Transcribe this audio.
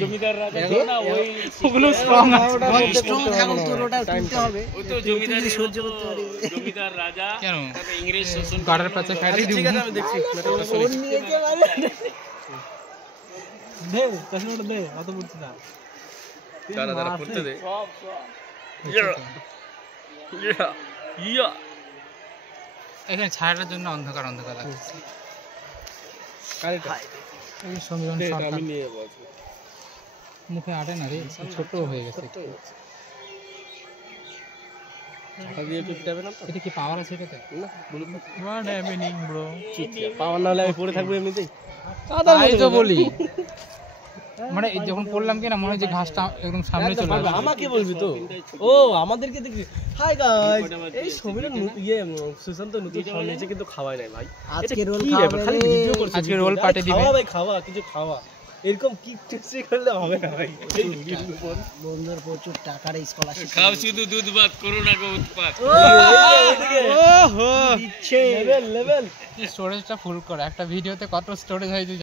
জমিদার রাজা না ওই ওগুলো স্ট্রং স্ট্রং ছাগল তোর ওটা তুলতে হবে ও তো জমিদারি সহ্য করতে পারি জমিদার রাজা কেন ইংরেজ শাসন গাড়ার পাশে খাইতে দিব আমি দেখছি ফোন নিয়েছে মানে দে চশমাটা দে অত পড়তে না দাঁড়া পড়তে দে সব ইয়া এখানে ছায়াটার জন্য অন্ধকার অন্ধকার লাগছে এই সমীরণ সরকার আমি নিয়ে যাবো মুখে আটে না রে ছোট হয়ে গেছে টাকা দিয়ে টিপতে হবে না তো এটা কি পাওয়ার আছে এটাতে না বলুন হোয়াট হ্যাপেনিং ব্রো পাওয়ার না হলে আমি পড়ে থাকবো এমনিতেই তাই তো বলি মানে যখন পড়লাম কি না মনে হয় যে ঘাসটা একদম সামনে চলে আসবে আমাকে বলবি তো ও আমাদেরকে দেখবি হাই গাইস এই সমীরণ সুশান্ত নতুন খাওয়া নিয়েছে কিন্তু খাওয়াই নাই ভাই আজকে রোল কি ব্যাপার? খালি ভিডিও করছিস আজকে রোল পার্টি দিবে। খাওয়া ভাই খাওয়া কিছু খাওয়া এরকম কি টেস্টি করলে হবে না ভাই এই ভিডিওর উপর বন্ধুর প্রচুর টাকার স্কলারশিপ খাও শুধু দুধ ভাত করোনা গো উৎপাত ওহো দিচ্ছে লেভেল স্টোরেজটা ফুল করে একটা ভিডিওতে কত স্টোরেজ হয়